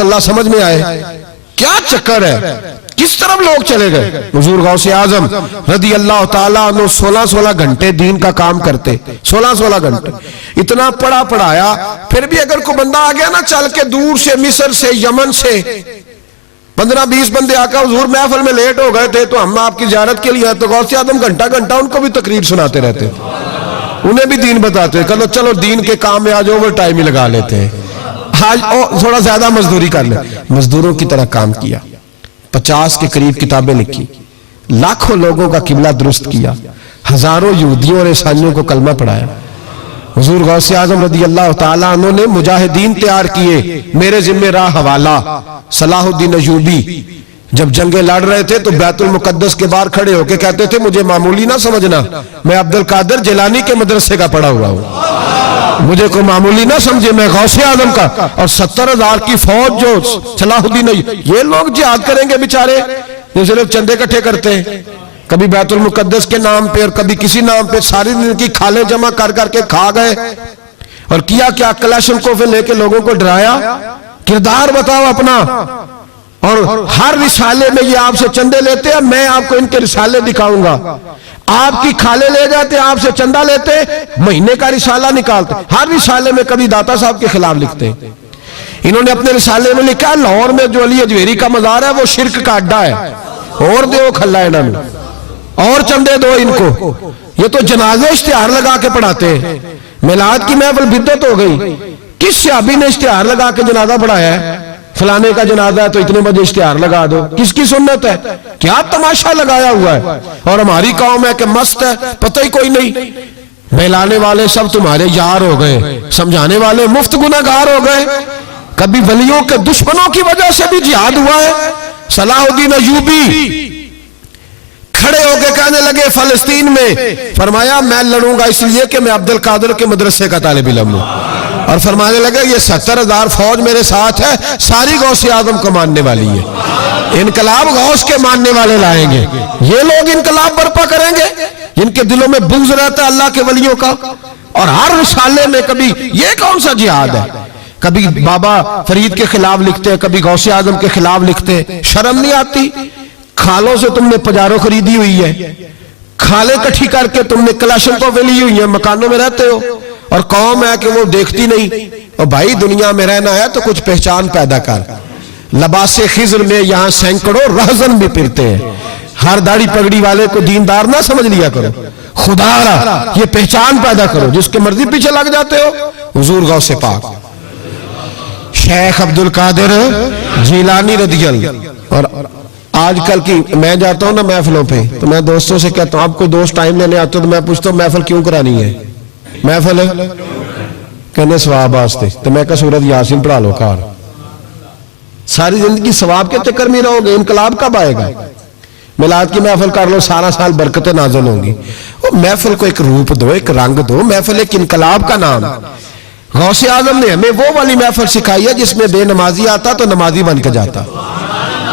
اللہ سمجھ میں آئے کیا چکر ہے, کس طرف لوگ چلے گئے. حضور غوث اعظم رضی اللہ تعالیٰ عنہ 16 گھنٹے دین کا کام کرتے, 16 گھنٹے اتنا پڑھا پڑھایا. پھر بھی اگر کوئی بندہ آ گیا نا چل کے دور سے, مصر سے, یمن سے 15-20 بندے آ کر حضور محفل میں لیٹ ہو گئے تھے تو ہم آپ کی زیارت کے لیے, تو غوث اعظم گھنٹہ گھنٹہ ان کو بھی تقریر سناتے رہتے, انہیں بھی دین بتاتے, چلو دین کے کام میں آج اوور ٹائم ہی لگا لیتے ہیں, آج تھوڑا زیادہ مزدوری کر لیں. مزدوروں کی طرح کام کیا, 50 کے قریب کتابیں لکھی, لاکھوں لوگوں کا قبلہ درست کیا, ہزاروں یہودیوں اور عیسائیوں کو کلمہ پڑھایا. حضور غوث اعظم رضی اللہ تعالیٰ عنہ نے مجاہدین تیار کیے, میرے ذمہ راہ حوالہ. صلاح الدین ایوبی جب جنگیں لڑ رہے تھے تو بیت المقدس کے باہر کھڑے ہو کے کہتے تھے مجھے معمولی نہ سمجھنا, میں عبد القادر جیلانی کے مدرسے کا پڑھا ہوا ہوں, مجھے کوئی معمولی نہ سمجھے, میں غوث اعظم کا. اور 70,000 کی فوج جو صلاح الدین, یہ لوگ جہاد کریں گے بیچارے, یہ صرف چندے اکٹھے کرتے ہیں, کبھی بیت المقدس کے نام پہ اور کبھی کسی نام پہ ساری دن کی کھالیں جمع کر کر کے کھا گئے. اور کیا کلاشنکوف لے کے لوگوں کو ڈرایا. کردار بتاؤ اپنا, اور ہر رسالے میں یہ آپ سے چندے لیتے ہیں, میں آپ کو ان کے رسالے دکھاؤں گا. آپ کی کھالے لے جاتے, آپ سے چندہ لیتے, مہینے کا رسالہ نکالتے, ہر رسالے میں کبھی داتا صاحب کے خلاف لکھتے. انہوں نے اپنے رسالے میں لکھا لاہور میں جو علی اجویری کا مزار ہے وہ شرک کا اڈا ہے, اور دیو کھلا انہوں نے, اور چندے دو ان کو. یہ تو جنازے اشتہار لگا کے پڑھاتے ہیں. میلاد کی محفل بدعت ہو گئی, کس صحابی نے اشتہار لگا کے جنازہ پڑھایا ہے؟ فلانے کا جنازہ ہے تو اتنے بجے اشتہار لگا دو, کس کی سنت ہے؟ کیا تماشا لگایا ہوا ہے. اور ہماری قوم ہے کہ مست ہے, پتہ ہی کوئی نہیں. بہلانے والے سب تمہارے یار ہو گئے, سمجھانے والے مفت گناہگار ہو گئے. کبھی ولیوں کے دشمنوں کی وجہ سے بھی جہاد ہوا ہے. صلاح الدین ایوبی کھڑے ہو کے کہنے لگے فلسطین میں, فرمایا میں لڑوں گا اس لیے کہ میں عبد القادر کے مدرسے کا طالب علم ہوں. اور فرمانے لگے یہ 70,000 فوج میرے ساتھ ہے, ساری غوث اعظم کو ماننے والی ہے, انقلاب غوث کے ماننے والے لائیں گے. یہ لوگ انقلاب برپا کریں گے جن کے دلوں میں بغض رہتا ہے اللہ کے ولیوں کا. اور ہر رسالے میں کبھی یہ کون سا جہاد ہے, کبھی بابا فرید کے خلاف لکھتے, کبھی غوث اعظم کے خلاف لکھتے. شرم نہیں آتی؟ کھالوں سے تم نے پجاروں خریدی ہوئی ہے, کھالیں کٹھی کر کے تم نے کلاشنکوف لی ہوئی ہیں, مکانوں میں رہتے ہو, اور قوم ہے کہ وہ دیکھتی نہیں. اور بھائی دنیا میں رہنا ہے تو کچھ پہچان پیدا کر. لباس خضر میں یہاں سینکڑوں رہزن بھی پھرتے ہیں, ہر داڑھی پگڑی والے کو دیندار نہ سمجھ لیا کرو, خدا را یہ پہچان پیدا کرو. جس کے مرضی پیچھے لگ جاتے ہو. حضور غوث پاک شیخ عبد القادر جیلانی رضی اللہ. اور آج کل کی میں جاتا ہوں نا محفلوں پہ تو میں دوستوں سے کہتا ہوں آپ کوئی دوست ٹائم لینے آتے تو میں پوچھتا ہوں محفل کیوں کرانی ہے؟ محفل کہنے ثواب واسطے, تو میں کہا سورۃ یاسین پڑھا لو کار. ساری زندگی ثواب کے چکر میں رہو گے, انقلاب کب آئے گا؟ میلاد کی محفل کر لو, سارا سال برکتیں نازل ہوں گی. محفل کو ایک روپ دو, ایک رنگ دو. محفل ایک انقلاب کا نام. غوث اعظم نے ہمیں وہ والی محفل سکھائی ہے جس میں بے نمازی آتا تو نمازی بن کے جاتا,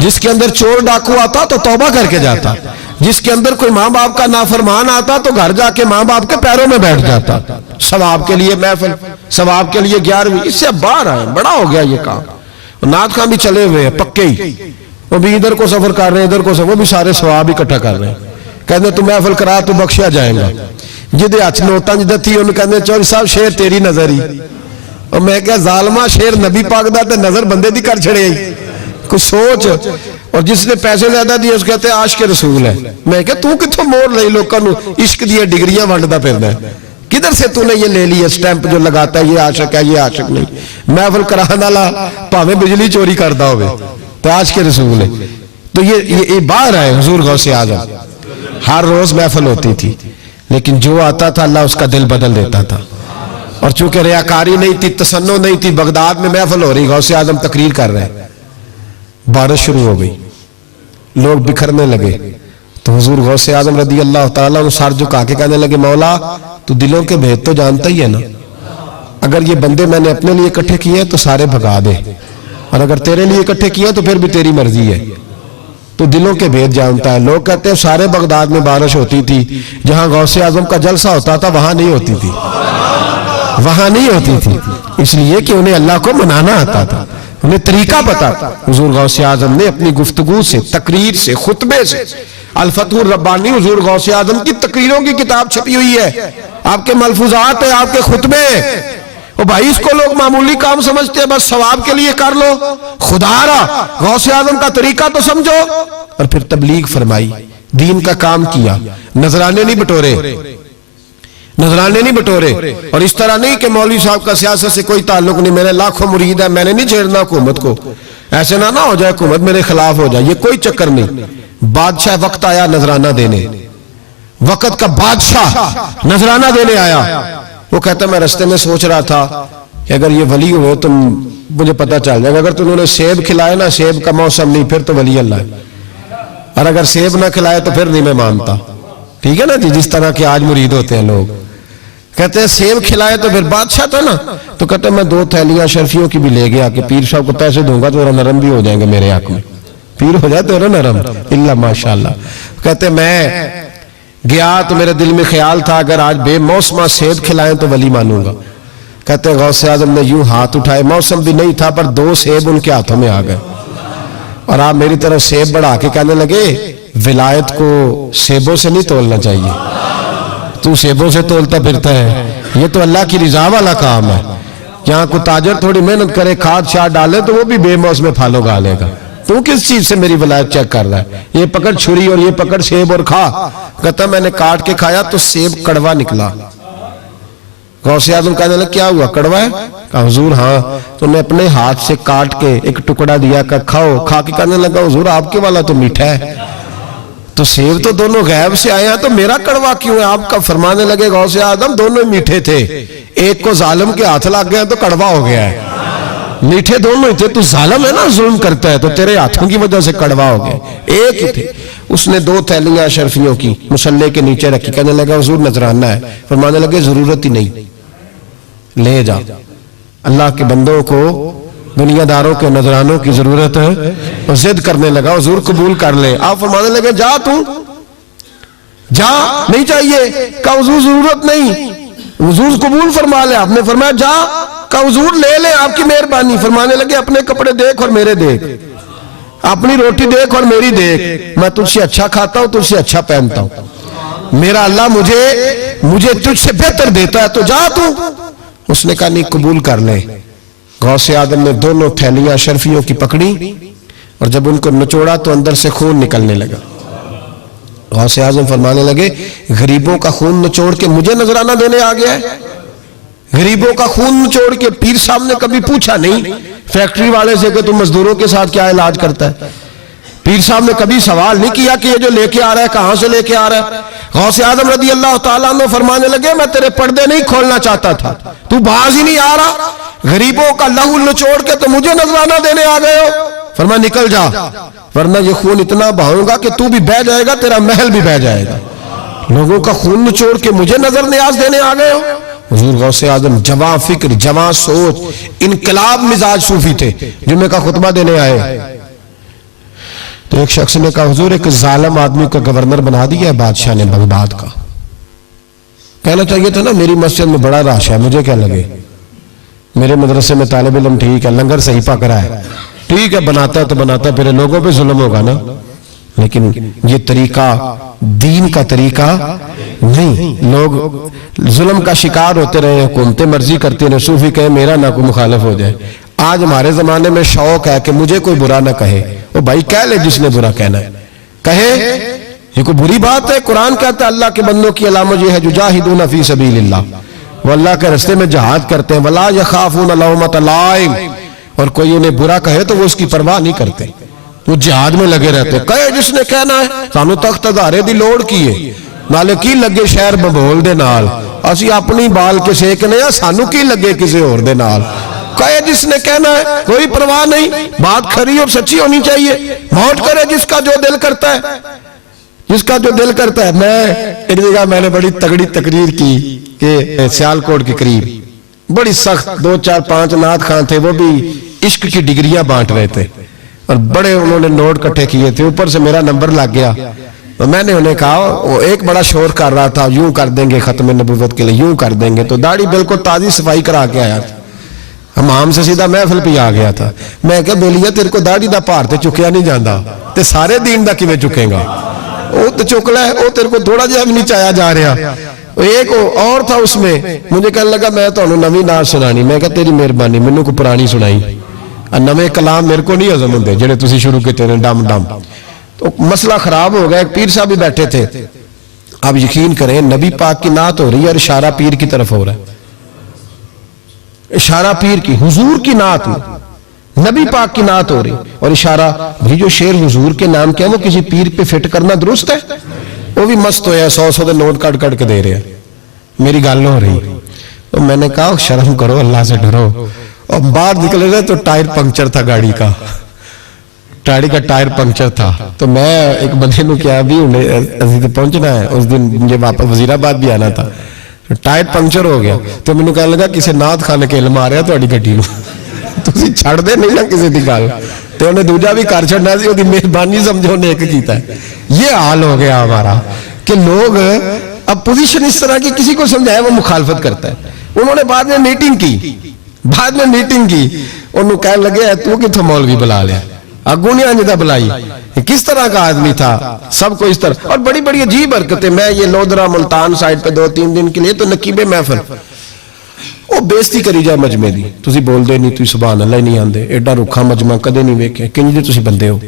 جس کے اندر چور ڈاکو آتا تو توبہ کر کے جاتا, جس کے اندر کوئی ماں باپ کا نافرمان آتا تو گھر جا کے ماں باپ کے پیروں میں بیٹھ جاتا. ثواب کے لیے محفل, ثواب کے لیے 11ویں, اس سے باہر آئے, بڑا ہو گیا یہ کام. نعت خواں بھی چلے ہوئے ہیں پکے ہی, وہ بھی ادھر کو سفر کر رہے ہیں, ادھر کو سفر, وہ بھی سارے ثواب اکٹھا کر رہے ہیں. کہتے تو محفل کرا تو بخشیا جائے گا. جدے ہاتھ نوٹاں جدہ تھی انہوں کہتے چوری صاحب شیر تیری نظر ہی. اور میں کہا ظالمہ شیر نبی پاک دا تے نظر بندے دی کر چھڑے ہی, کچھ سوچ. اور جس نے پیسے زیادہ دیے اس کہتے ہیں عاشق رسول ہے. میں کہا تو کتھوں موڑ لئی لوکاں نو عشق دیے ڈگریاں ونڈدا پھردا ہے, کدھر سے تو نے یہ لے لی ہے سٹیمپ جو لگاتا ہے یہ عاشق ہے یہ عاشق نہیں. محفل کرانا لا پاویں بجلی چوری کردا ہوئے تو عاشق رسول ہے. تو یہ باہر ہے. حضور غوث اعظم ہر روز محفل ہوتی تھی, لیکن جو آتا تھا اللہ اس کا دل بدل دیتا تھا. اور چونکہ ریاکاری نہیں تھی, تسنع نہیں تھی, بغداد میں محفل ہو رہی, غوث اعظم تقریر کر رہے ہیں, بارش شروع ہو گئی, لوگ بکھرنے لگے. تو حضور غوث اعظم رضی اللہ تعالیٰ سر جھکا کے کہنے لگے مولا تو دلوں کے بھید تو جانتا ہی ہے نا, اگر یہ بندے میں نے اپنے لیے اکٹھے کیے تو سارے بھگا دے, اور اگر تیرے لیے اکٹھے کیے تو پھر بھی تیری مرضی ہے. تو دلوں کے بھید جانتا ہے. لوگ کہتے ہیں سارے بغداد میں بارش ہوتی تھی, جہاں غوث اعظم کا جلسہ ہوتا تھا وہاں نہیں ہوتی تھی, وہاں نہیں ہوتی تھی, اس لیے کہ انہیں اللہ کو منانا آتا تھا. انہیں طریقہ پتا تھا۔ حضور غوث اعظم نے اپنی گفتگو سے، تقریر سے، خطبے سے، الفتح الربانی حضور غوث اعظم کی تقریروں کی کتاب چھپی ہوئی ہے، آپ کے ملفوظات ہیں، آپ کے خطبے۔ اور بھائی اس کو لوگ معمولی کام سمجھتے ہیں، بس ثواب کے لیے کر لو، خدا را غوث اعظم کا طریقہ تو سمجھو۔ اور پھر تبلیغ فرمائی، دین کا کام کیا، نذرانے نہیں بٹورے، نذرانے نہیں بٹورے۔ اور اس طرح نہیں کہ مولوی صاحب کا سیاست سے کوئی تعلق نہیں، میرے لاکھوں مرید ہیں، میں نے نہیں چھیڑنا حکومت کو، ایسے نہ ہو جائے حکومت میرے خلاف ہو جائے، یہ کوئی چکر نہیں۔ بادشاہ وقت آیا نذرانہ دینے، وقت کا بادشاہ نذرانہ دینے آیا۔ وہ کہتا میں رستے میں سوچ رہا تھا کہ اگر یہ ولی ہوئے تو مجھے پتہ چل جائے گا، اگر تم نے سیب کھلائے نا، سیب کا موسم نہیں، پھر تو ولی اللہ ہے، اور اگر سیب نہ کھلائے تو پھر نہیں میں مانتا۔ ٹھیک ہے نا جی، جس طرح کے آج مرید ہوتے ہیں لوگ، کہتے ہیں سیب کھلائے تو پھر بادشاہ تھا نا۔ تو کہتے ہیں میں 2 تھیلیاں شرفیوں کی بھی لے گیا کہ پیر صاحب کو پیسے دوں گا تو نرم بھی ہو جائیں گے میرے حق میں، پیر ہو جائے تو نرم اللہ ماشاءاللہ۔ کہتے ہیں میں گیا تو میرے دل میں خیال تھا اگر آج بے موسمہ سیب کھلائیں تو ولی مانوں گا۔ کہتے ہیں غوث اعظم نے یوں ہاتھ اٹھائے، موسم بھی نہیں تھا پر 2 سیب ان کے ہاتھوں میں آ گئے، اور آپ میری طرف سیب بڑھا کے کہنے لگے ولایت کو سیبوں سے نہیں تولنا چاہیے، تو سیبوں سے تولتا پھرتا ہے، یہ تو اللہ کی رضا والا کام ہے۔ یہاں کو تاجر تھوڑی محنت کرے، کھاد شاد ڈالے تو وہ بھی بے موسم پھل اگا لے گا، تو کس چیز سے میری ولایت چیک کر رہا ہے؟ یہ پکڑ چھری اور یہ پکڑ سیب اور کھا۔ کہتا میں نے کاٹ کے کھایا تو سیب کڑوا نکلا۔ غوث اعظم کہنے لگا کیا ہوا، کڑوا ہے؟ کہا حضور ہاں۔ تو نے اپنے ہاتھ سے کاٹ کے ایک ٹکڑا دیا، کہا کھاؤ۔ کھا کے کہنے لگا حضور آپ کے والا تو میٹھا ہے، تو سیب تو دونوں غیب سے آئے ہیں تو میرا کڑوا کیوں ہے؟ آپ کا فرمانے لگے غوث اعظم دونوں میٹھے تھے، ایک کو ظالم کے ہاتھ لگ گیا تو کڑوا ہو گیا ہے، میٹھے دونوں ہی تھے، تو ظالم ہے نا، ظلم کرتا ہے، تو تیرے ہاتھوں کی وجہ سے کڑوا ہو گیا، ایک ہی تھے۔ اس نے 2 تھیلیاں شرفیوں کی مصلے کے نیچے رکھی، کہنے لگا حضور نذرانہ ہے۔ فرمانے لگے ضرورت ہی نہیں، لے جا۔ اللہ کے بندوں کو دنیا داروں کے نذرانوں کی ضرورت ہے، اور ضد کرنے لگا حضور قبول کر لے۔ آپ فرمانے لگے جا تو جا، نہیں چاہیے، کہا حضور ضرورت نہیں، حضور قبول فرما لے۔ آپ نے فرمایا جا، کہا حضور لے لے آپ کی مہربانی۔ فرمانے لگے اپنے کپڑے دیکھ اور میرے دیکھ، اپنی روٹی دیکھ اور میری دیکھ، میں تجھ سے اچھا کھاتا ہوں، تجھ سے اچھا پہنتا ہوں، میرا اللہ مجھے تجھ سے بہتر دیتا ہے، تو جا تو۔ اس نے کہا نہیں قبول کر لے۔ غوث اعظم نے دونوں تھیلیاں شرفیوں کی پکڑی، اور جب ان کو نچوڑا تو اندر سے خون نکلنے لگا۔ غوث اعظم فرمانے لگے غریبوں کا خون نچوڑ کے مجھے نذرانہ دینے آ گیا ہے؟ غریبوں کا خون نچوڑ کے؟ پیر صاحب نے کبھی پوچھا نہیں فیکٹری والے سے کہ تم مزدوروں کے ساتھ کیا علاج کرتا ہے؟ پیر صاحب نے کبھی سوال نہیں کیا کہ یہ جو لے کے آ رہا ہے کہاں سے لے کے آ رہا ہے؟ غوث اعظم رضی اللہ تعالیٰ عنہ فرمانے لگے میں تیرے پردے نہیں کھولنا چاہتا تھا، تو باز ہی نہیں آ رہا، غریبوں کا لہو نچوڑ کے تو مجھے نذرانہ دینے آ گئے ہو۔ فرمایا نکل جا، ورنہ یہ خون اتنا بہاؤں گا کہ تو بھی بہ جائے گا، تیرا محل بھی بہ جائے گا۔ لوگوں کا خون نچوڑ کے مجھے نظر نیاز دینے آ گئے ہو۔ حضور غوث اعظم جواں فکر، جواں سوچ، انقلاب مزاج صوفی تھے، جمعے کا خطبہ دینے آئے تو ایک شخص نے کہا حضور ایک ظالم آدمی کا گورنر بنا دیا ہے بادشاہ نے بغداد کا، کہنا چاہیے تھا نا میری مسجد میں بڑا رش ہے، مجھے کیا لگے، میرے مدرسے میں طالب علم ٹھیک ہے، لنگر صحیح پک رہا ہے، ٹھیک ہے بناتا ہے تو بناتا ہے، پھر لوگوں پہ ظلم ہوگا نا، لیکن یہ طریقہ دین کا طریقہ نہیں۔ لوگ ظلم کا شکار ہوتے رہے، حکومتیں مرضی کرتی رہے، صوفی کہے میرا نہ کوئی مخالف ہو جائے۔ آج ہمارے زمانے میں شوق ہے کہ مجھے کوئی برا نہ کہے، وہ بھائی کہہ لے جس نے برا کہنا ہے کہے، یہ کوئی بری بات ہے؟ قرآن کہتا ہے اللہ کے بندوں کی علامت یہ ہے یجاہدون فی سبیل اللہ، وہ اللہ کے راستے میں جہاد کرتے ہیں، ولا یخافون لومۃ لائم، اور کوئی انہیں برا کہے تو وہ اس کی پرواہ نہیں کرتے، وہ جہاد میں لگے رہتے، کہے جس نے کہنا ہے، سانو تخت ادارے دی لوڑ کی ہے، نالے کی لگے شہر ببول دے نال، اسی اپنی بال کے سیکنے ہیں، سانو کی لگے کسی اور دے نال، کہے جس نے کہنا ہے، کوئی پرواہ نہیں، بات کھری اور سچی ہونی چاہیے، موت کرے جس کا جو دل کرتا ہے، جس کا جو دل کرتا ہے۔ ایک جگہ میں نے بڑی تگڑی تقریر کی کہ سیالکوٹ کے قریب بڑی سخت 2 4 5 نعت خان تھے، وہ بھی عشق کی ڈگریاں بانٹ رہے تھے اور بڑے انہوں نے نوٹ کٹھے کیے تھے، اوپر سے میرا نمبر لگ گیا، تو میں نے انہیں کہا، وہ ایک بڑا شور کر رہا تھا یوں کر دیں گے ختم نبوت کے لیے، یوں کر دیں گے، تو داڑھی بالکل تازی صفائی کرا کے آیا، امام سے سیدھا محفل پہ آ گیا تھا. میں کہ بیلیا تیرے کو داڑھی دا پار تے چکیا نہیں جاندہ تے سارے دین دا کیویں چکے گا؟ وہ تو چکلا ہے, وہ تیرے کو تھوڑا جہا بھی نہیں چایا جا رہا. ایک اور تھا اس میں, مجھے کہنے لگا میں تو انہوں نوی ناز سنانی. میں کہا تیری مہربانی منو کو پرانی سنائی, نوے کلام میرے کو نہیں ہضم ہوندے جڑے تسی شروع کیتے ہیں ڈم ڈم. تو مسئلہ خراب ہو گیا. ایک پیر صاحب بھی بیٹھے تھے. آپ یقین کریں نبی پاک کی نعت ہو رہی ہے اور اشارہ پیر کی طرف ہو رہا ہے. اشارہ پیر کی, حضور کی نعت میں نبی پاک کی نعت ہو رہی اور اشارہ. بھئی جو شعر حضور کے نام کیا وہ کسی پیر پہ فٹ کرنا درست ہے؟ وہ بھی مست ہویا 100 دے نوٹ کٹ کٹ کے دے رہے ہیں. میری گل ہو رہی تو میں نے کہا شرم کرو, اللہ سے ڈرو. اور باہر نکلے گئے تو ٹائر پنکچر تھا گاڑی کا, گاڑی کا ٹائر پنکچر تھا. تو میں ایک بندے نو کیا بھی انہیں پہنچنا ہے, اس دن مجھے واپس وزیرآباد بھی آنا تھا, ٹائر پنکچر ہو گیا. تو میں نے کہا لگا کسی نعت خانے کے علم آ رہا تو اڑی گھٹی نو تسی چھڑ دے نہیں نا کسی دی گل, تو انہیں دوجہ بھی کر چھڑنا سی, وہ دی مہربانی سمجھو نے ایک کیتا ہے. یہ حال ہو گیا ہمارا کہ لوگ اب پوزیشن اس طرح کی کسی کو سمجھائے وہ مخالفت کرتا ہے. انہوں نے بعد میں میٹنگ کی, انہوں کہنے لگے تو کتھوں مولوی بلا لیا, اگوں نہیں آنجدہ بلائی, کس طرح کا آدمی تھا, سب کو اس طرح. اور بڑی بڑی عجیب حرکتیں. میں یہ لودرہ ملتان سائٹ پہ 2-3 دن کے لیے تو نقیب محفل وہ بیستی کری جائے مجمع دی, تسی بول دے نہیں, تسی سبحان اللہ ہی نہیں آندے, ایڈا رکھا مجمع کدے نہیں ویکھے, کنج دے تسی بندے ہو,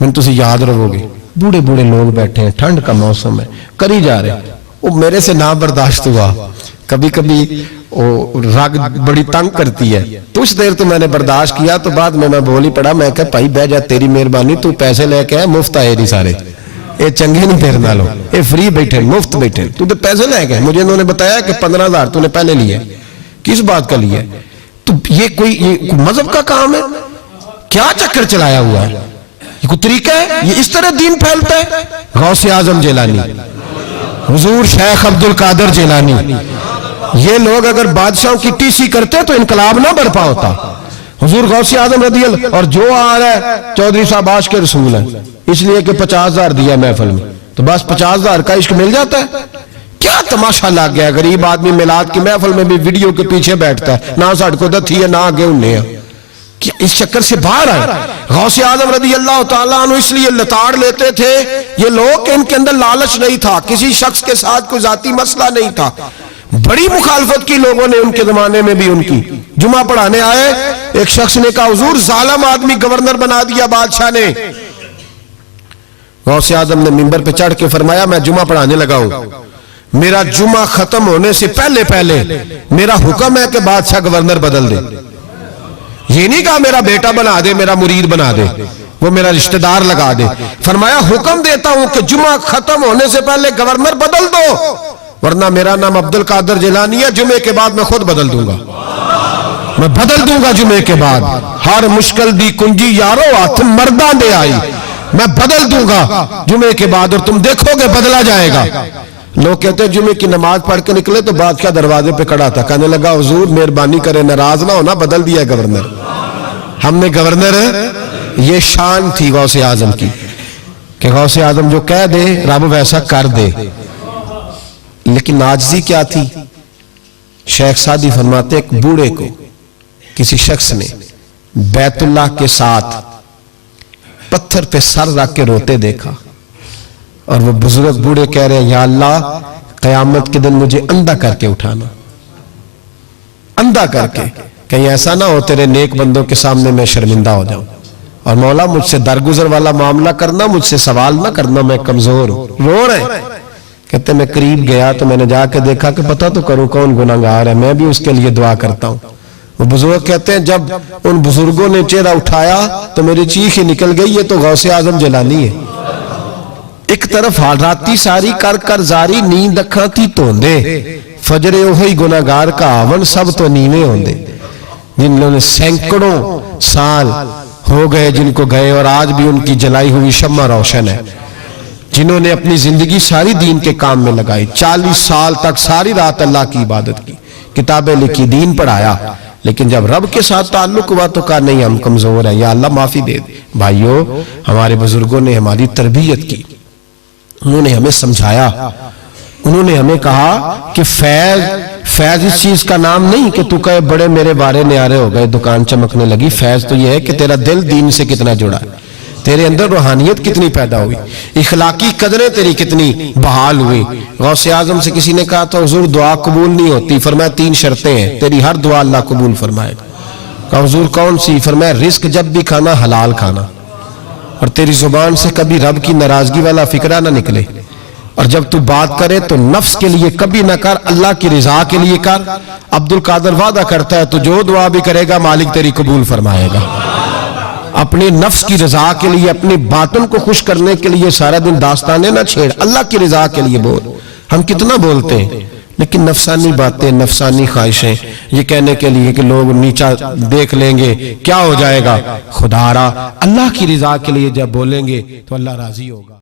من تسی یاد رہو گے. بوڑے بوڑے لوگ بیٹھے ہیں, ٹھنڈ کا موسم ہے, کری جا رہے. وہ میرے سے نہ برداشت ہوا. کبھی کبھی رگ بڑی تنگ کرتی ہے, کچھ دیر تو میں نے برداشت کیا, تو بعد میں بول ہی پڑا. میں کہا بھائی بہ جا, تیری مہربانی, تو پیسے لے کے مفت آئے نہیں سارے, اے چنگے نہیں تیرے نالوں, اے فری بیٹھے مفت بیٹھے, تو تے پیسے لے کے. مجھے انہوں نے بتایا کہ 15,000 تو نے پہلے لیے. کس بات کا لیے؟ تو یہ کوئی مذہب کا کام ہے کیا؟ چکر چلایا ہوا ہے, یہ کوئی طریقہ ہے؟ یہ اس طرح دین پھیلتا ہے؟ غوث اعظم جیلانی, حضور شیخ عبد القادر جیلانی, یہ لوگ اگر بادشاہوں کی ٹی سی کرتے تو انقلاب نہ برپا ہوتا. حضور غوث اعظم رضی اللہ, اور جو آ رہا ہے چودھری صاحب عاشق کے رسول ہیں, اس لیے کہ 50,000 دیا محفل میں, تو بس 50,000 کا عشق مل جاتا ہے. کیا تماشا لگ گیا؟ غریب آدمی میلاد کی محفل میں بھی ویڈیو کے پیچھے بیٹھتا ہے, نہ ساڑھ کو دتھی ہے نہ آگے انہیں ہے. کیا اس چکر سے باہر آئے؟ غوث اعظم رضی اللہ تعالیٰ عنہ اس لیے لتاڑ لیتے تھے یہ لوگ کہ ان کے اندر لالچ نہیں تھا, کسی شخص کے ساتھ کوئی ذاتی مسئلہ نہیں تھا. بڑی مخالفت کی لوگوں نے ان کے زمانے میں بھی ان کی. جمعہ پڑھانے آئے, ایک شخص نے کہا حضور ظالم آدمی گورنر بنا دیا بادشاہ نے. غوث اعظم نے منبر پہ چڑھ کے فرمایا میں جمعہ پڑھانے لگا ہوں, میرا جمعہ ختم ہونے سے پہلے پہلے میرا حکم ہے کہ بادشاہ گورنر بدل دے. یہ نہیں کہا میرا بیٹا بنا دے, میرا مرید بنا دے, وہ میرا رشتہ دار لگا دے. فرمایا حکم دیتا ہوں کہ جمعہ ختم ہونے سے پہلے گورنر بدل دو, ورنہ میرا نام عبد القادر جیلانی ہے, جمعے کے بعد میں خود بدل دوں گا, میں بدل دوں گا جمعے کے بعد. ہر مشکل دی کنجی یارو ہاتھ مرداں دے آئی, میں بدل دوں گا جمعے کے بعد, اور تم دیکھو گے بدلا جائے گا. لوگ کہتے ہیں جمعے کی نماز پڑھ کے نکلے تو بادشاہ دروازے پہ کھڑا تھا, کہنے لگا حضور مہربانی کرے ناراض نہ ہونا, بدل دیا گورنر. ہم نے گورنر, یہ شان تھی غوث اعظم کی کہ غوث اعظم جو کہہ دے رب ویسا کر دے. لیکن عاجزی کیا تھی؟ شیخ سعدی فرماتے ایک بوڑھے کو کسی شخص نے بیت اللہ کے ساتھ پتھر پہ سر رکھ کے روتے دیکھا, اور وہ بزرگ بوڑھے کہہ رہے ہیں یا اللہ قیامت کے دن مجھے اندھا کر کے اٹھانا, اندھا کر کے, کہیں ایسا نہ ہو تیرے نیک بندوں کے سامنے میں شرمندہ ہو جاؤں, اور مولا مجھ سے درگزر والا معاملہ کرنا, مجھ سے سوال نہ کرنا, میں کمزور ہوں. رو رہے ہیں. کہتے میں قریب گیا تو میں نے جا کے دیکھا کہ پتہ تو کروں کون گناہگار ہے, میں بھی اس کے لیے دعا کرتا ہوں. وہ بزرگ کہتے ہیں جب ان بزرگوں نے چہرہ اٹھایا تو میری چیخ ہی نکل گئی, یہ تو غوث اعظم جیلانی ہے. ایک طرف راتی ساری کر کر زاری, نیند اکھاں تھی توندے, فجر اوہی گناہگار کا آون, سب تو نیوے ہوندے. جن لوگوں نے سینکڑوں سال ہو گئے جن کو گئے, اور آج بھی ان کی جلائی ہوئی شمع روشن ہے. جنہوں نے اپنی زندگی ساری دین کے کام میں لگائی, 40 سال تک ساری رات اللہ کی عبادت کی, کتابیں لکھی, دین پڑھایا, لیکن جب رب کے ساتھ تعلق ہوا تو کہا نہیں ہم کمزور ہیں, یا اللہ معافی دے دے. بھائیو ہمارے بزرگوں نے ہماری تربیت کی, انہوں نے ہمیں سمجھایا, انہوں نے ہمیں کہا کہ فیض فیض اس چیز کا نام نہیں کہ تو کہے بڑے میرے بارے نیارے ہو گئے، دکان چمکنے لگی. فیض تو یہ ہے کہ تیرا دل دین سے کتنا جڑا ہے، تیرے اندر روحانیت کتنی پیدا ہوئی، اخلاقی قدریں تیری کتنی بحال ہوئی. غوث اعظم سے کسی نے کہا تو حضور دعا قبول نہیں ہوتی، فرمایا 3 شرطیں ہیں، تیری ہر دعا اللہ قبول فرمائے گا. کہا حضور کون سی؟ فرمایا رزق جب بھی کھانا حلال کھانا، اور تیری زبان سے کبھی رب کی ناراضگی والا فکرہ نہ نکلے، اور جب تو بات کرے تو نفس کے لیے کبھی نہ کر، اللہ کی رضا کے لیے کر. عبد القادر وعدہ کرتا ہے تو جو دعا بھی کرے گا مالک تیری قبول فرمائے گا. اپنے نفس کی رضا کے لیے، اپنے باطن کو خوش کرنے کے لیے سارا دن داستانے نہ چھیڑ، اللہ کی رضا کے لیے بول. ہم کتنا بولتے ہیں لیکن نفسانی باتیں، نفسانی خواہشیں، یہ کہنے کے لیے کہ لوگ نیچا دیکھ لیں گے کیا ہو جائے گا. خدا را اللہ کی رضا کے لیے جب بولیں گے تو اللہ راضی ہوگا.